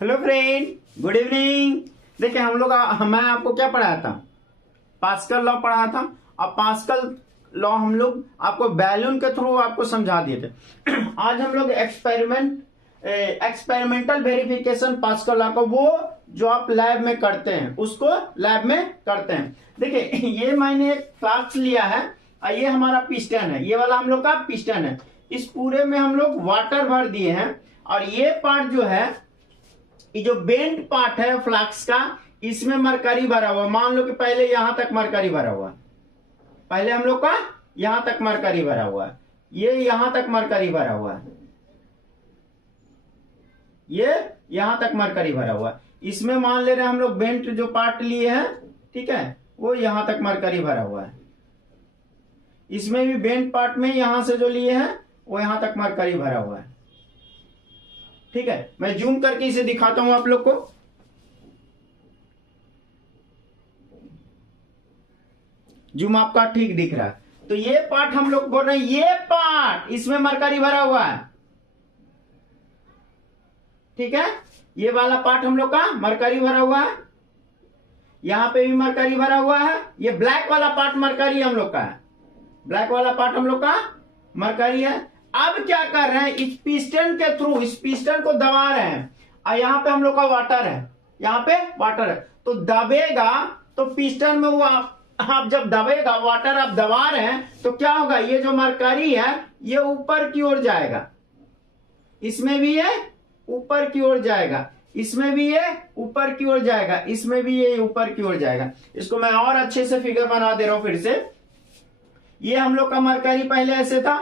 Hello friend, good evening. देखिए मैं आपको क्या पढ़ाया था, पास्कल लॉ पढ़ाया था। और पास्कल लॉ हम लोग आपको बैलून के थ्रू आपको समझा दिए थे। आज हम लोग एक्सपेरिमेंटल वेरिफिकेशन पास्कल लॉ को, वो जो आप लैब में करते हैं उसको लैब में करते हैं। देखिए ये मैंने एक फ्लास्क लिया है और ये हमारा पिस्टन है, ये वाला हम लोग का पिस्टन है। इस पूरे में हम लोग वाटर भर दिए हैं और ये पार्ट जो है, ये जो बेंट पार्ट है फ्लास्क का, इसमें मरकरी भरा हुआ। मान लो कि पहले यहां तक मरकरी भरा हुआ, पहले हम लोग का यहां तक मरकरी भरा हुआ है, ये यहां तक मरकरी भरा हुआ है, ये यहां तक मरकरी भरा हुआ है। इसमें मान ले रहे हैं हम लोग बेंट जो पार्ट लिए हैं, ठीक है, वो यहां तक मरकरी भरा हुआ है। इसमें भी बेंट पार्ट में यहां से जो लिए हैं वो यहां तक मरकरी भरा हुआ है। ठीक है, मैं जूम करके इसे दिखाता हूं आप लोग को। जूम आपका ठीक दिख रहा है। तो ये पार्ट हम लोग बोल रहे हैं, ये पार्ट इसमें मरकरी भरा हुआ है। ठीक है, ये वाला पार्ट हम लोग का मरकरी भरा हुआ है, यहां पे भी मरकरी भरा हुआ है। ये ब्लैक वाला पार्ट मरकरी हम लोग का है, ब्लैक वाला पार्ट हम लोग का मरकरी है। अब क्या कर रहे हैं, इस पिस्टन के थ्रू इस पिस्टन को दबा रहे हैं और यहां पे हम लोग का वाटर है, यहां पे वाटर है। तो दबेगा तो पिस्टन में वो आप जब दबेगा वाटर आप दबा रहे हैं तो क्या होगा, ये जो मरकरी है ये ऊपर की ओर जाएगा, इसमें भी ये ऊपर की ओर जाएगा, इसमें भी ये ऊपर की ओर जाएगा, इसमें भी ये ऊपर की ओर जाएगा। इसको मैं और अच्छे से फिगर बना दे रहा हूं फिर से। ये हम लोग का मरकरी पहले ऐसे था,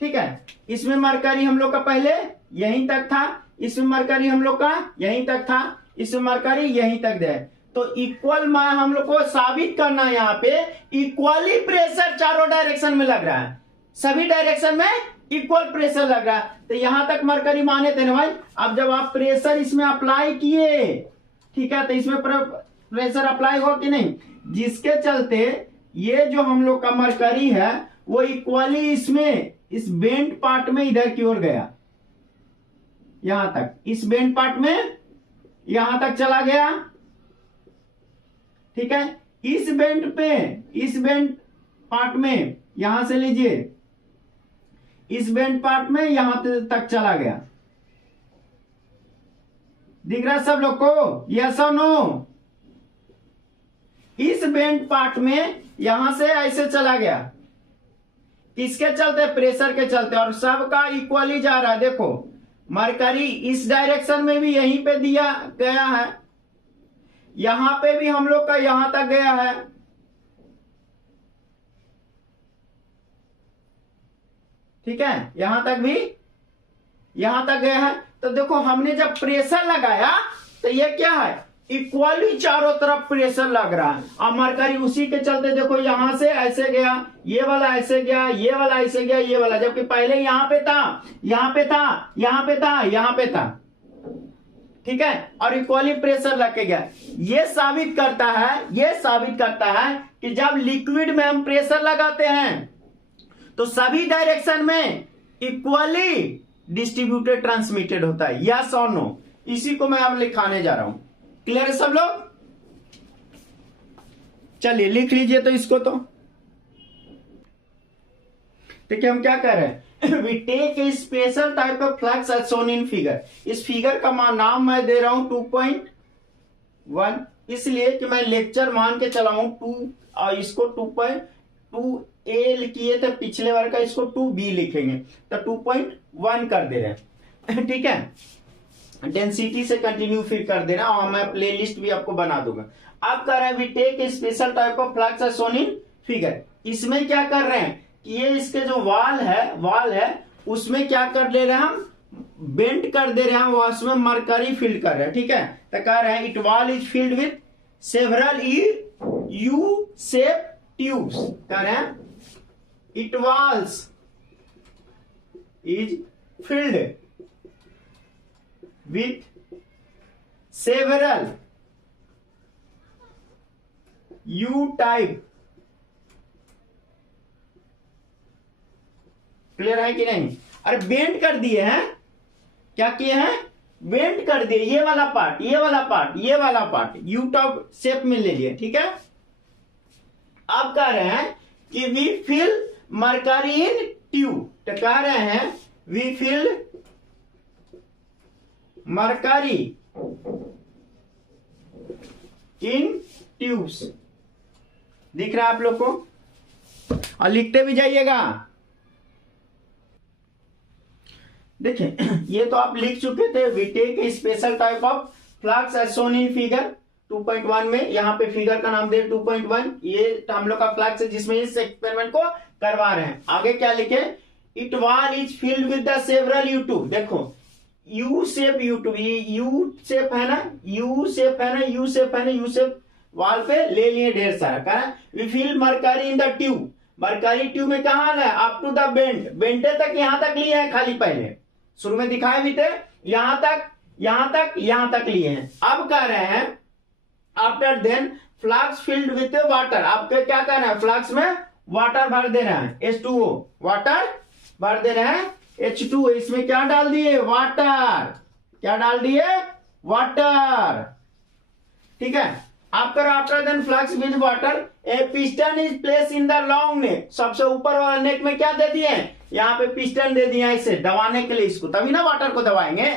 ठीक है, इसमें मरकरी हम लोग का पहले यहीं तक था, इसमें मरकरी हम लोग का यहीं तक था, इसमें मरकरी यहीं तक है। तो इक्वल हम लोग को साबित करना है, यहाँ पे इक्वली प्रेशर चारों डायरेक्शन में लग रहा है, सभी डायरेक्शन में इक्वल प्रेशर लग रहा है। तो यहां तक मरकरी माने थे ना भाई। अब जब आप प्रेशर इसमें अप्लाई किए, ठीक है, तो इसमें प्रेशर अप्लाई हुआ कि नहीं, जिसके चलते ये जो हम लोग का मरकरी है वो इक्वली इसमें इस बेंट पार्ट में इधर की ओर गया, यहां तक, इस बेंट पार्ट में यहां तक चला गया। ठीक है, इस बेंट पे, इस बेंट पार्ट में यहां से लीजिए, इस बेंट पार्ट में यहां तक चला गया। दिख रहा है सब लोग को, यस और नो? इस बेंट पार्ट में यहां से ऐसे चला गया, किसके चलते, प्रेशर के चलते, और सबका इक्वली जा रहा है। देखो मरकरी इस डायरेक्शन में भी यहीं पे दिया गया है, यहां पे भी हम लोग का यहां तक गया है। ठीक है, यहां तक भी यहां तक गया है। तो देखो हमने जब प्रेशर लगाया तो ये क्या है, इक्वली चारों तरफ प्रेशर लग रहा है, और मरकरी उसी के चलते देखो यहां से ऐसे गया, ये वाला ऐसे गया, ये वाला ऐसे गया, ये वाला, जबकि पहले यहां पे था, यहां पे था, यहां पे था, यहां पे था। ठीक है, और इक्वली प्रेशर लग के गया। ये साबित करता है कि जब लिक्विड में हम प्रेशर लगाते हैं तो सभी डायरेक्शन में इक्वली डिस्ट्रीब्यूटेड ट्रांसमिटेड होता है, यस और नो? इसी को मैं अब लिखाने जा रहा हूं। क्लियर है सब लोग? चलिए लिख लीजिए तो इसको। तो देखिए हम क्या कर रहे हैं, we take a special type of flux as shown in figure. इस फिगर का नाम मैं दे रहा हूं 2.1, इसलिए कि मैं लेक्चर मान के चला हूं 2, और इसको 2.2a किए थे पिछले बार का, इसको 2b लिखेंगे, तो 2.1 कर दे रहे हैं। ठीक है, डेंसिटी से कंटिन्यू फिर कर देना, और मैं प्ले लिस्ट भी आपको बना दूंगा। आप कर रहे हैं we take a special type of flux as shown in figure. इसमें क्या कर रहे हैं कि ये इसके जो वाल है उसमें क्या कर ले रहे हैं, हम बेंट कर दे रहे हैं, वो उसमें मरकरी फिल्ड कर रहे हैं। ठीक है, तो कह रहे हैं it wall is filled with several U shape tubes. कह रहे हैं it walls is filled with several U-type। Clear है कि नहीं? अरे बेंड कर दिए हैं, क्या किए हैं, बेंड कर दिए, ये वाला पार्ट, ये वाला पार्ट, ये वाला पार्ट यू टॉप शेप में ले लिए, ठीक है। अब कह रहे हैं कि we fill mercury in tube, तो कह रहे हैं we fill mercury in tubes. दिख रहा है आप लोग को, और लिखते भी जाइएगा। देखिए ये तो आप लिख चुके थे, we take a special type of flux as shown in figure 2.1 में, यहाँ पे फिगर का नाम दे 2.1, ये हम लोग का फ्लक्स है जिसमें इस एक्सपेरिमेंट को करवा रहे हैं। आगे क्या लिखे, it wall is filled with the several you tube. देखो यू शेप यू ट्यूब, ये यू शेप है ना, यू शेप है ना, यू शेप है ना, यू शेप वॉल पे ले लिए ढेर सारा। कहा we fill mercury in the tube, mercury tube में कहा है अप टू द बेंड, बेंटे तक यहां तक लिए हैं, खाली पहले शुरू में दिखाए भी थे, यहां तक यहां तक यहां तक लिए हैं। अब कह रहे हैं after then flux filled with water, आपके क्या कहना है, फ्लक्स में वाटर भर दे रहे हैं, H2O वाटर भर दे रहे हैं, H2O इसमें क्या डाल दिए, वाटर, क्या डाल दिए, वाटर, ठीक है। After then flux with water a piston is place in the long neck, सबसे ऊपर वाला नेक में क्या दे दिए, यहाँ पे पिस्टन दे दिया इसे दबाने के लिए, इसको तभी ना वाटर को दबाएंगे।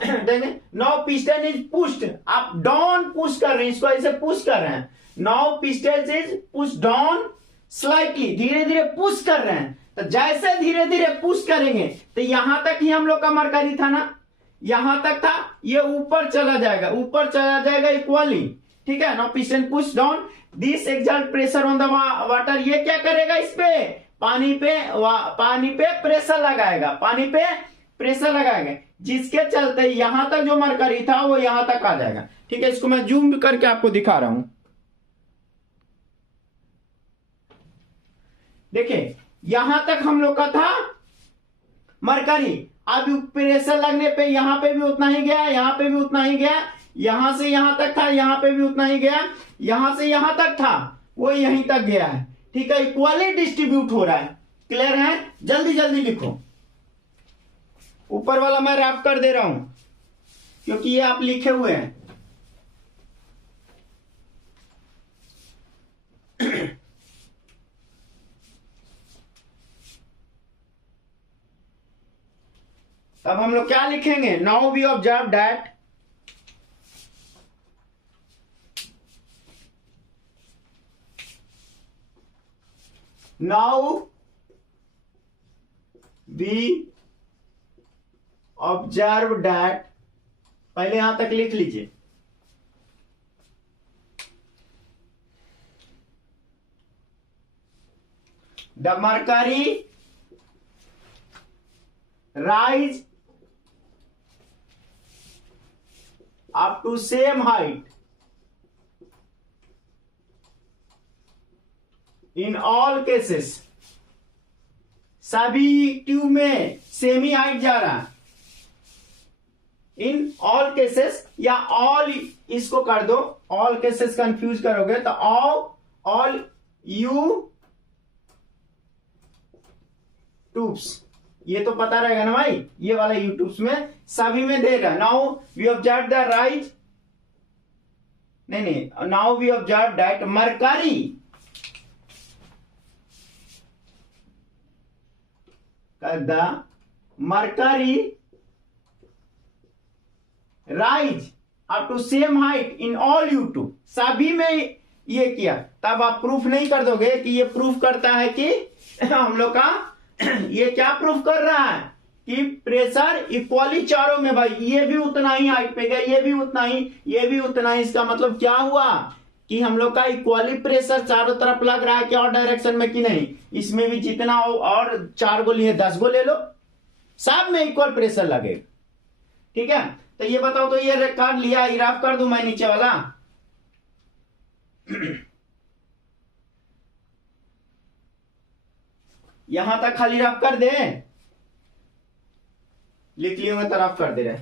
नाउ पिस्टन इज पुश्ड, आप डाउन पुश कर रहे हैं, इसको ऐसे पुश कर रहे हैं। Now piston is push down slightly, धीरे धीरे पुश कर रहे हैं। तो जैसे धीरे धीरे पुश करेंगे तो यहां तक ही हम लोग का मरकरी था ना, यहां तक था, ये ऊपर चला जाएगा, ऊपर चला जाएगा इक्वली, ठीक है। Now piston push down, this exert pressure on the water, ये क्या करेगा, इस पे पानी पे प्रेशर लगाएगा, पानी पे प्रेशर लगाएगा, जिसके चलते यहां तक जो मरकरी था वो यहां तक आ जाएगा, ठीक है। इसको मैं जूम करके आपको दिखा रहा हूं। देखिए यहां तक हम लोग का था मरकरी, अब प्रेशर लगने पे यहां पे भी उतना ही गया, यहां पे भी उतना ही गया, यहां से यहां तक था, यहां पे भी उतना ही गया, यहां से यहां तक था वो यहीं तक गया है, ठीक है। इक्वली डिस्ट्रीब्यूट हो रहा है, क्लियर है। जल्दी जल्दी लिखो, ऊपर वाला मैं रैप कर दे रहा हूं क्योंकि ये आप लिखे हुए हैं। अब हम लोग क्या लिखेंगे, now we observe that now we observe that, पहले यहां तक लिख लीजिए, the mercury rise up to same height in all cases, सभी ट्यूब में सेम ही हाइट जा रहा है, इन ऑल केसेस, या ऑल इसको कर दो, ऑल केसेस कंफ्यूज करोगे तो ऑल यू ट्यूब्स, ये तो पता रहेगा ना भाई, ये वाला यू ट्यूब्स में सभी में दे रहा। Now we observe the rise, नहीं, now we observe that mercury the mercury rise up to same height in all U tube, सभी में ये किया। तब आप प्रूफ नहीं कर दोगे कि ये प्रूफ करता है कि हम लोग का ये क्या प्रूफ कर रहा है कि प्रेशर इक्वली चारों में, भाई ये भी उतना ही हाइट पे गया, ये भी उतना ही, ये भी उतना ही। इसका मतलब क्या हुआ कि हम लोग का इक्वली प्रेशर चारों तरफ लग रहा है कि और डायरेक्शन में कि नहीं, इसमें भी जितना हो, और 4 गो लिए 10 गो ले लो, सब में इक्वल प्रेशर लगेगा, ठीक है। तो ये बताओ, तो ये रिकॉर्ड लिया, इराफ कर दूं मैं नीचे वाला यहां तक खाली रफ कर दे, लिख लिए हुए तो रफ कर दे रहे।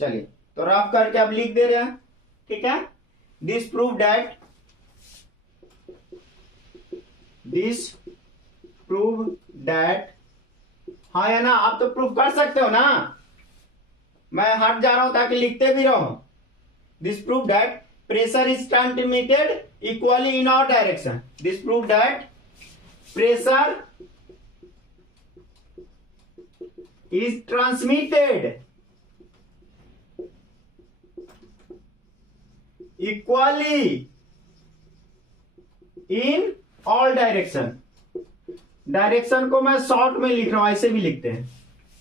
चलिए तो रफ करके अब लिख दे रहे हैं, ठीक है। दिस प्रूव दैट हाँ या ना? आप तो प्रूफ कर सकते हो ना, मैं हट जा रहा हूं ताकि लिखते भी रहो। This proof that pressure is transmitted equally in all direction. This proof that pressure is transmitted equally in all direction. Direction को मैं शॉर्ट में लिख रहा हूं, ऐसे भी लिखते हैं,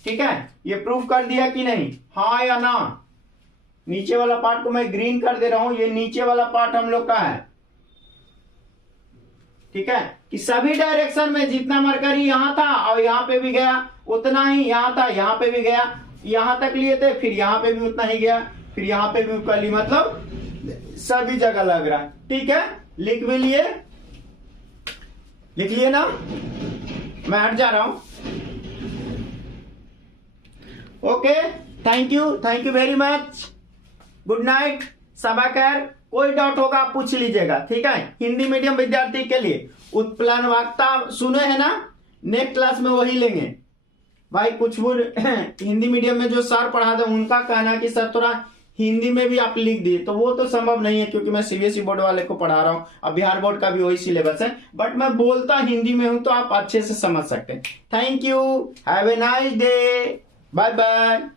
ठीक है। ये प्रूफ कर दिया कि नहीं, हाँ या ना? नीचे वाला पार्ट को मैं ग्रीन कर दे रहा हूं, ये नीचे वाला पार्ट हम लोग का है, ठीक है, कि सभी डायरेक्शन में जितना मरकरी यहां था और यहां पे भी गया उतना ही यहां था, यहां पे भी गया, यहां तक लिए थे, फिर यहां पे भी उतना ही गया, फिर यहां पे भी कर ली, मतलब सभी जगह लग रहा है, ठीक है। लिख भी लिए, लिख लिए ना? मैं हट जा रहा हूं। Okay, thank you very much, good night, सबा खैर। कोई डाउट होगा आप पूछ लीजिएगा, ठीक है। हिंदी मीडियम विद्यार्थी के लिए उत्प्लवनता सुने हैं ना, नेक्स्ट क्लास में वही लेंगे भाई। कुछ वो हिंदी मीडियम में जो सर पढ़ा दे उनका कहना कि सर थोड़ा हिंदी में भी आप लिख दिए, तो वो तो संभव नहीं है क्योंकि मैं सीबीएसई बोर्ड वाले को पढ़ा रहा हूं, अब बिहार बोर्ड का भी वही सिलेबस है, बट मैं बोलता हिंदी में हूं तो आप अच्छे से समझ सकते हैं। Thank you, have a nice day, bye bye.